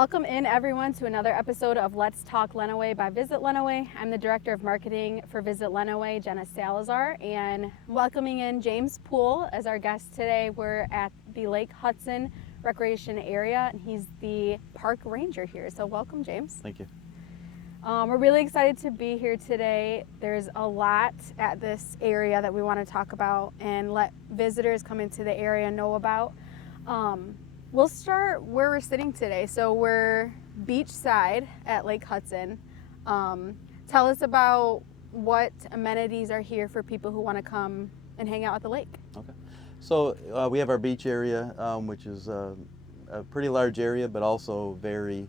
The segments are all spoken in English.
Welcome in everyone to another episode of Let's Talk Lenawee by Visit Lenawee. I'm the Director of Marketing for Visit Lenawee, Jenna Salazar, and welcoming in James Poole as our guest today. We're at the Lake Hudson Recreation Area, and he's the park ranger here. So welcome, James. Thank you. We're really excited to be here today. There's a lot at this area that we want to talk about and let visitors come into the area know about. We'll start where we're sitting today. So we're beachside at Lake Hudson. Tell us about what amenities are here for people who want to come and hang out at the lake. Okay. So we have our beach area, which is a pretty large area, but also very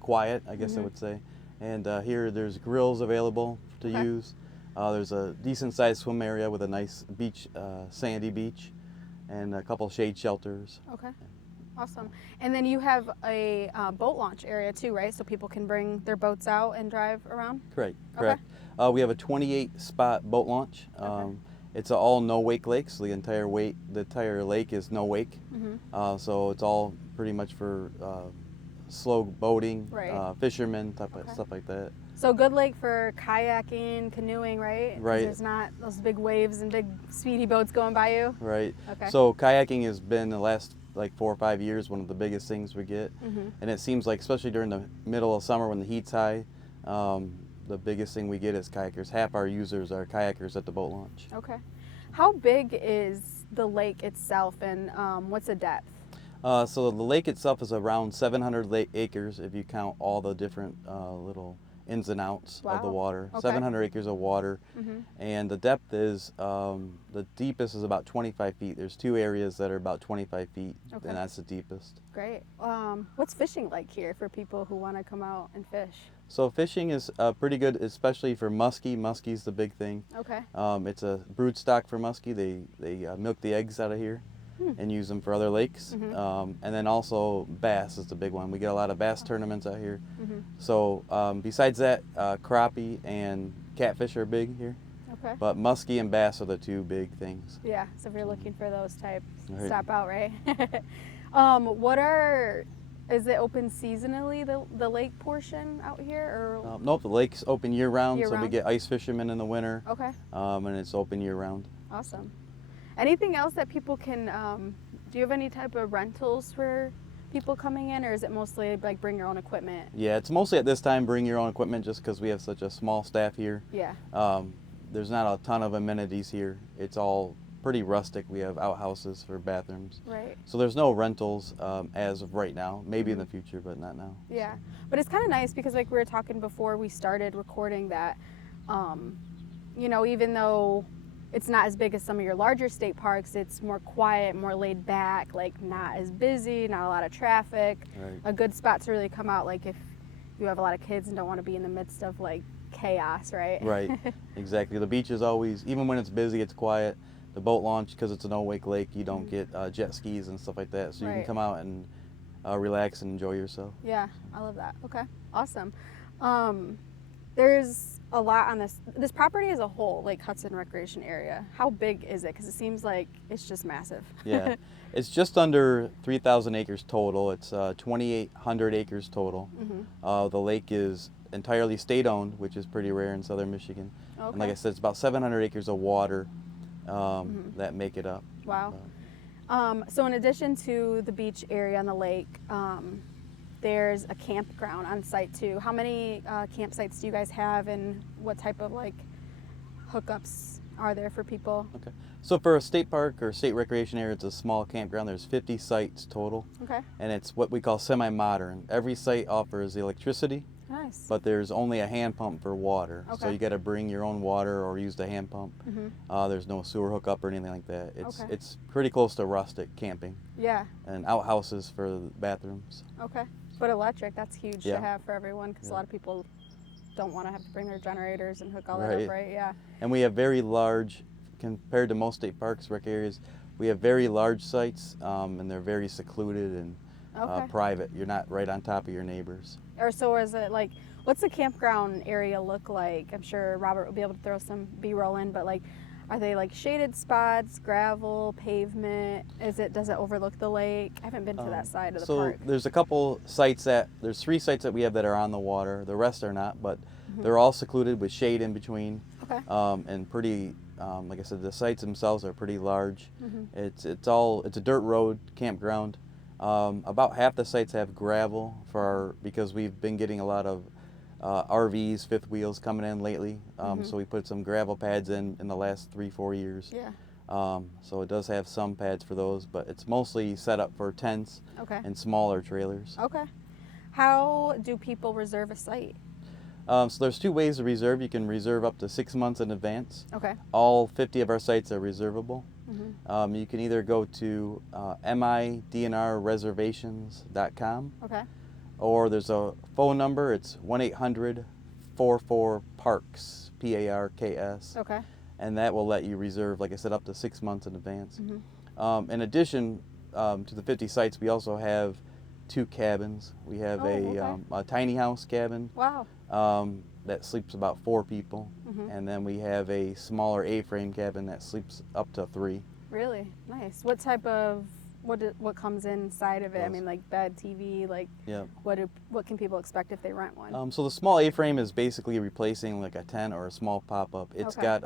quiet, I guess I would say. And here there's grills available to use. There's a decent sized swim area with a nice beach, sandy beach, and a couple shade shelters. Okay, awesome. And then you have a boat launch area too, right? So people can bring their boats out and drive around? Correct. Okay. We have a 28 spot boat launch. It's an all no wake lake, so the entire lake is no wake. So it's all pretty much for slow boating, right. Fishermen, stuff like that. So good lake for kayaking, canoeing, right? Right. There's not those big waves and big speedy boats going by you. Right. Okay. So kayaking has been the last like 4 or 5 years one of the biggest things we get, and it seems like especially during the middle of summer when the heat's high, the biggest thing we get is kayakers. Half our users are kayakers at the boat launch. Okay. How big is the lake itself, and what's the depth? So the lake itself is around 700 acres if you count all the different little ins and outs of the water. Okay. 700 acres of water, and the depth is the deepest is about 25 feet. There's 2 areas that are about 25 feet, and that's the deepest. Great. What's fishing like here for people who want to come out and fish? So fishing is pretty good, especially for muskie. Muskie's the big thing. Okay. It's a brood stock for muskie. They milk the eggs out of here and use them for other lakes. And then also bass is the big one. We get a lot of bass tournaments out here. So besides that, crappie and catfish are big here. Okay. But muskie and bass are the 2 big things. Yeah, so if you're looking for those types, Right. stop out, right? Is it open seasonally, the lake portion out here? Or? Nope, the lake's open year round, so we Year-round? get ice fishermen in the winter. Okay. And it's open year round. Awesome. Anything else that people can, do you have any type of rentals for people coming in, or is it mostly like bring your own equipment? Yeah, it's mostly at this time bring your own equipment just because we have such a small staff here. Yeah. There's not a ton of amenities here. It's all pretty rustic. We have outhouses for bathrooms. Right. So there's no rentals as of right now. Maybe in the future, but not now. Yeah, but it's kind of nice because like we were talking before we started recording that, you know, even though it's not as big as some of your larger state parks, it's more quiet, more laid back, like not as busy, not a lot of traffic. Right. A good spot to really come out, like if you have a lot of kids and don't want to be in the midst of like chaos, right? Right, exactly. The beach is always, even when it's busy, it's quiet. The boat launch, because it's an no-wake lake, you don't get jet skis and stuff like that, so you can come out and relax and enjoy yourself. Yeah, I love that. Okay, awesome. There's a lot on this property as a whole, Lake Hudson Recreation Area. How big is it? Because it seems like it's just massive. Yeah, it's just under 3,000 acres total. It's 2,800 acres total. The lake is entirely state-owned, which is pretty rare in southern Michigan. Okay. And like I said, it's about 700 acres of water that make it up. Wow. So in addition to the beach area on the lake, there's a campground on site too. How many campsites do you guys have, and what type of like hookups are there for people? Okay. So for a state park or state recreation area, it's a small campground. There's 50 sites total. Okay. And it's what we call semi-modern. Every site offers electricity, Nice. but there's only a hand pump for water. So Okay. you got to bring your own water or use the hand pump. There's no sewer hookup or anything like that. It's pretty close to rustic camping. Yeah. And outhouses for the bathrooms. Okay. But electric, that's huge to Yeah. have for everyone, because a lot of people don't want to have to bring their generators and hook all that Right. up, right? Yeah. And we have very large, compared to most state parks, rec areas, we have very large sites, and they're very secluded and private. You're not right on top of your neighbors. Or so is it like, what's the campground area look like? I'm sure Robert will be able to throw some B-roll in, but like, Are they like shaded spots, gravel, pavement? Does it overlook the lake? I haven't been to that side of the So park. there's a couple sites there's 3 sites that we have that are on the water. The rest are not, but Mm-hmm. they're all secluded with shade in between. Okay. And pretty, like I said, the sites themselves are pretty large. Mm-hmm. It's a dirt road campground. About half the sites have gravel because we've been getting a lot of RVs, fifth wheels coming in lately. Mm-hmm. So we put some gravel pads in the last 3-4 years. Yeah. So it does have some pads for those, but it's mostly set up for tents Okay. and smaller trailers. Okay. How do people reserve a site? So there's 2 ways to reserve. You can reserve up to 6 months in advance. Okay. All 50 of our sites are reservable. Mm-hmm. You can either go to midnrreservations.com, Okay. or there's a phone number. It's 1-800-44-PARKS, PARKS, Okay. and that will let you reserve, like I said, up to 6 months in advance. Mm-hmm. In addition to the 50 sites, we also have 2 cabins. We have a tiny house cabin Wow. that sleeps about 4 people, Mm-hmm. and then we have a smaller A-frame cabin that sleeps up to 3. Really nice. What type of what comes inside of it? I Yes. mean, like bed, TV, like Yep. what can people expect if they rent one? So the small A-frame is basically replacing like a tent or a small pop-up. It's Okay. got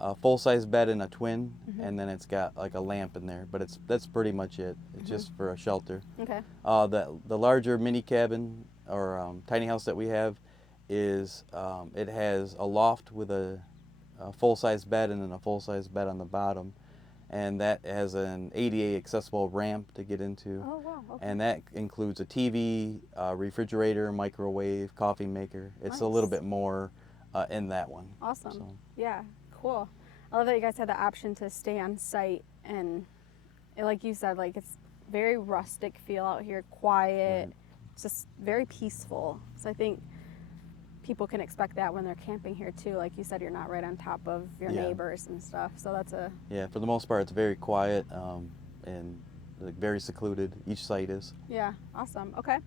a full-size bed and a twin, Mhm. and then it's got like a lamp in there. But that's pretty much it. It's just for a shelter. Okay. The larger mini cabin or tiny house that we have is it has a loft with a full-size bed and then a full-size bed on the bottom, and that has an ADA accessible ramp to get into. Oh wow. Okay. And that includes a TV, refrigerator, microwave, coffee maker. It's a little Nice. bit more in that one. Awesome. So, Yeah. Cool. I love that you guys had the option to stay on site and, like you said, like it's very rustic feel out here, quiet, Right. just very peaceful. So I think people can expect that when they're camping here too. Like you said, you're not right on top of your Yeah. neighbors and stuff. So that's yeah, for the most part, it's very quiet and like, very secluded. Each site is. yeah, awesome. Okay.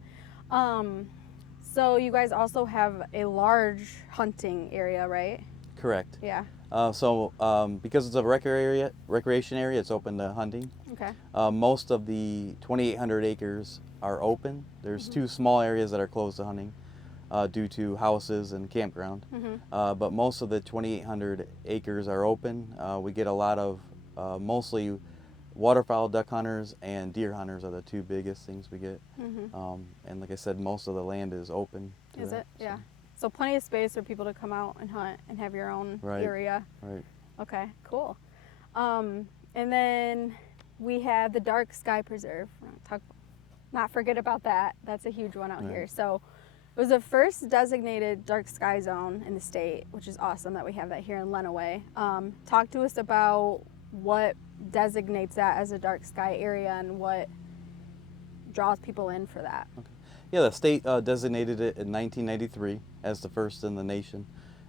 So you guys also have a large hunting area, right? Correct. Yeah. Because it's a recreation area, it's open to hunting. Okay. Most of the 2,800 acres are open. There's 2 small areas that are closed to hunting due to houses and campground. Mm-hmm. But most of the 2,800 acres are open. We get a lot of mostly waterfowl, duck hunters, and deer hunters are the 2 biggest things we get. Mm-hmm. And like I said, most of the land is open to Is that, it? Yeah. So plenty of space for people to come out and hunt and have your own Right. area. Right. Okay, cool. And then we have the Dark Sky Preserve. Not forget about that. That's a huge one out Right. here. So it was the first designated dark sky zone in the state, which is awesome that we have that here in Lenawee. Talk to us about what designates that as a dark sky area and what draws people in for that. Yeah, the state designated it in 1993 as the first in the nation,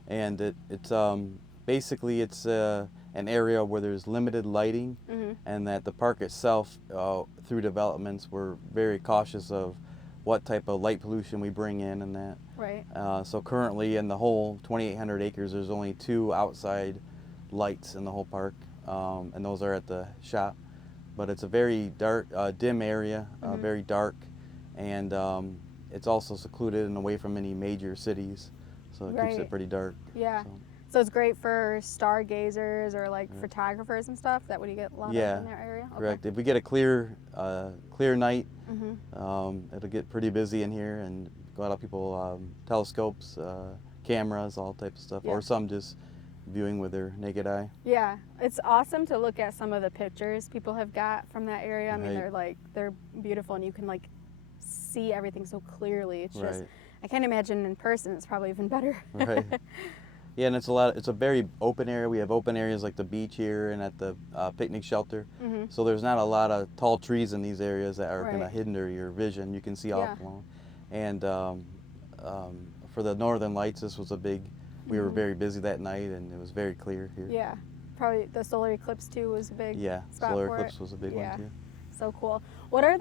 and it's basically it's an area where there's limited lighting, Mm-hmm. and that the park itself, through developments, we're very cautious of what type of light pollution we bring in and that. Right. So currently in the whole 2,800 acres, there's only 2 outside lights in the whole park, and those are at the shop. But it's a very dark, dim area, Mhm. very dark, and it's also secluded and away from any major cities, so it keeps Right. it pretty dark. Yeah. So, So it's great for stargazers or like Yeah. photographers and stuff. That what you get a lot Yeah, of in their area. correct. If we get a clear night, Mm-hmm. it'll get pretty busy in here, and a lot of people telescopes, cameras, all types of stuff, Yeah. or some just viewing with their naked eye. Yeah, it's awesome to look at some of the pictures people have got from that area. I mean, Right. they're beautiful, and you can like see everything so clearly. It's just Right. I can't imagine in person. It's probably even better. Right. Yeah, and it's a very open area. We have open areas like the beach here and at the picnic shelter. Mm-hmm. So there's not a lot of tall trees in these areas that are going to Right. hinder your vision. You can see Yeah. off along. And for the northern lights, this was a big. We were Mhm. very busy that night, and it was very clear here. Yeah, probably the solar eclipse too was a big Yeah, spot solar for eclipse it. was a big Yeah. one too. So cool. What are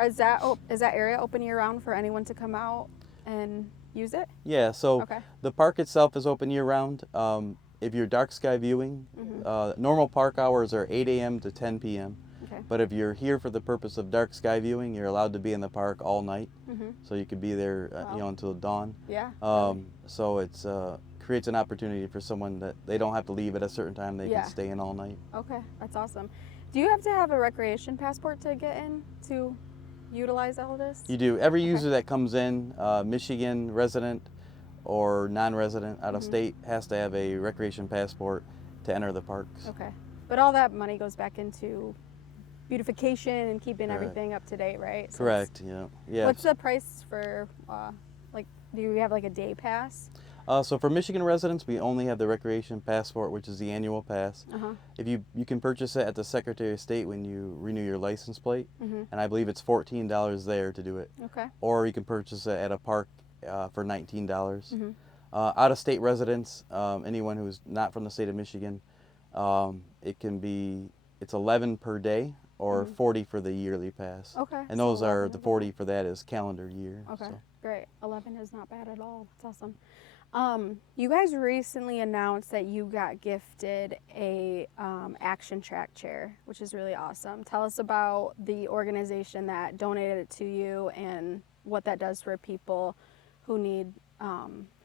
is that area open year round for anyone to come out and use it? Yeah, so Okay. the park itself is open year round. if you're dark sky viewing, Mm-hmm. normal park hours are 8 a.m. to 10 p.m. Okay. But if you're here for the purpose of dark sky viewing, you're allowed to be in the park all night. Mm-hmm. So you could be there, Wow. until dawn. Yeah. Really? So it's creates an opportunity for someone that they don't have to leave at a certain time. They Yeah. can stay in all night. Okay, that's awesome. Do you have to have a recreation passport to get in to utilize all this? You do. Every Okay. user that comes in, Michigan resident or non-resident out of Mhm. state, has to have a recreation passport to enter the parks. Okay. But all that money goes back into beautification and keeping Correct. everything up to date, right? So Correct. Yeah. what's the price for, like, do you have like a day pass? So for Michigan residents, we only have the recreation passport, which is the annual pass. Uh-huh. If you can purchase it at the Secretary of State when you renew your license plate, Mhm. and I believe it's $14 there to do it. Okay. Or you can purchase it at a park for $19. Mhm. Out of state residents, anyone who's not from the state of Michigan, it's 11 per day or 40 for the yearly pass. Okay. And so those are 11 the a 40 day. for that is calendar year. Okay. So. Great. 11 is not bad at all. That's awesome. You guys recently announced that you got gifted a action track chair, which is really awesome. Tell us about the organization that donated it to you and what that does for people who need,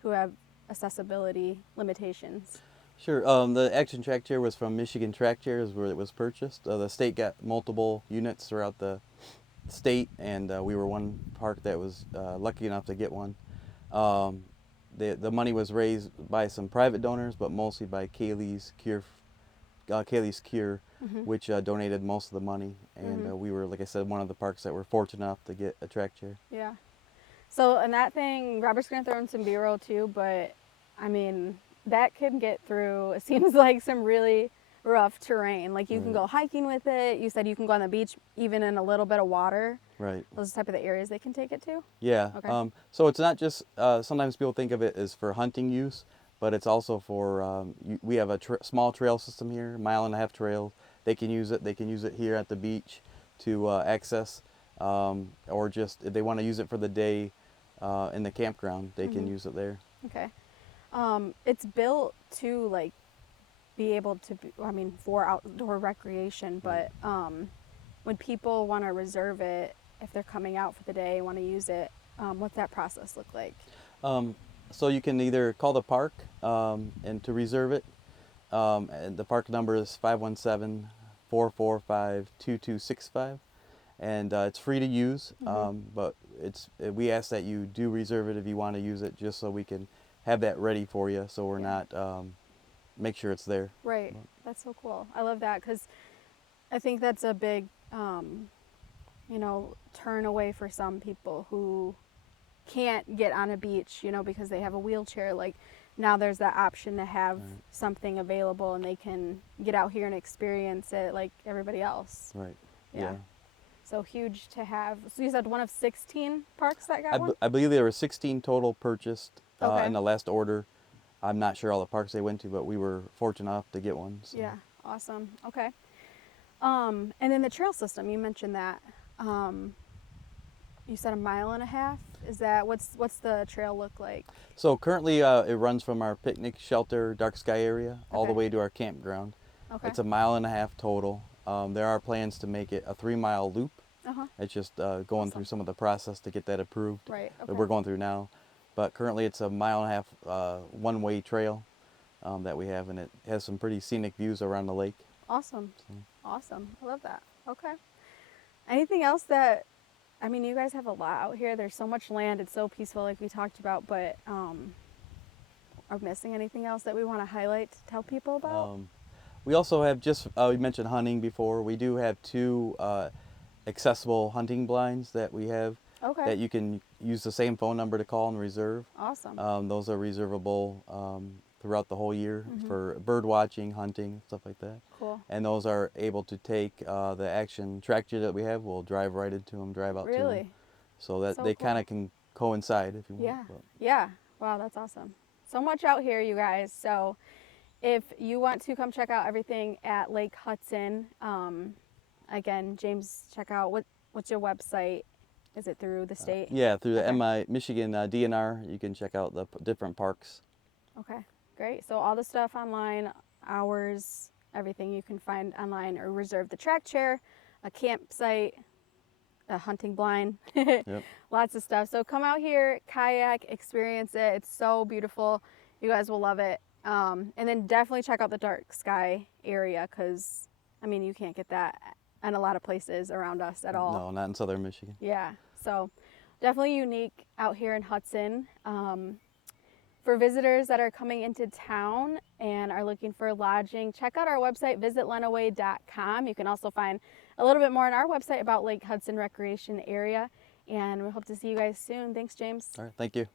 who have accessibility limitations. Sure. The action track chair was from Michigan Track Chairs where it was purchased. The state got multiple units throughout the state, and we were one park that was lucky enough to get one. The money was raised by some private donors, but mostly by Kaylee's Cure, Mhm. which donated most of the money. And we were, like I said, one of the parks that were fortunate enough to get a track chair. Yeah. So, and that thing, Robert's going to throw in some B-roll too, but I mean, that can get through, it seems like, some really rough terrain. Like, you can go hiking with it. You said you can go on the beach even in a little bit of water. Right. Those are the type of the areas they can take it to? Yeah. Okay. So it's not just, sometimes people think of it as for hunting use, but it's also for, we have a small trail system here, 1.5 mile trail. They can use it. They can use it here at the beach to access, or just if they want to use it for the day in the campground, they can use it there. Okay. It's built to, like, be able to, for outdoor recreation, but when people want to reserve it, if they're coming out for the day, want to use it, what's that process look like? So you can either call the park and to reserve it. And the park number is 517-445-2265. And it's free to use, but we ask that you do reserve it if you want to use it, just so we can have that ready for you, so we're not, make sure it's there. Right. That's so cool. I love that because I think that's a big, turn away for some people who can't get on a beach, because they have a wheelchair. Like, now there's that option to have something available and they can get out here and experience it like everybody else. Right. Yeah. So huge to have. So you said one of 16 parks that got one? I believe there were 16 total purchased Okay. in the last order. I'm not sure all the parks they went to, but we were fortunate enough to get one. So. Yeah, awesome. Okay. And then the trail system, you mentioned that. You said 1.5 miles. Is that what's the trail look like? So currently it runs from our picnic shelter, dark sky area, all the Okay. way to our campground. Okay. It's 1.5 miles total. There are plans to make it a 3-mile loop. Uh-huh. It's just going through some of the process to get that approved. Right. Okay. That we're going through now. But currently it's 1.5 miles one-way trail that we have, and it has some pretty scenic views around the lake. Awesome. So. Awesome. I love that. Okay. Anything else that, you guys have a lot out here. There's so much land. It's so peaceful like we talked about, but are we missing anything else that we want to highlight to tell people about? We also have we mentioned hunting before. We do have 2 accessible hunting blinds that we have. Okay. That you can use the same phone number to call and reserve. Awesome. Those are reservable throughout the whole year for bird watching, hunting, stuff like that. Cool. And those are able to take the action tractor that we have. We'll drive right into them, drive out to them. Really? So that So they cool. kind of can coincide if you want. Yeah. But. Yeah. Wow, that's awesome. So much out here, you guys. So if you want to come check out everything at Lake Hudson, again, James, check out what's your website? Is it through the state? Yeah, through the Okay. Michigan DNR, you can check out the different parks. Okay, Great. So all the stuff online, hours, everything you can find online, or reserve the track chair, a campsite, a hunting blind, Yep. lots of stuff. So come out here, kayak, experience it. It's so beautiful. You guys will love it. And then definitely check out the dark sky area because, I mean, you can't get that in a lot of places around us at all. No, not in southern Michigan. Yeah, so definitely unique out here in Hudson. For visitors that are coming into town and are looking for lodging, check out our website, visit lenawee.com. You can also find a little bit more on our website about Lake Hudson Recreation Area, and we hope to see you guys soon. Thanks, James. All right, thank you.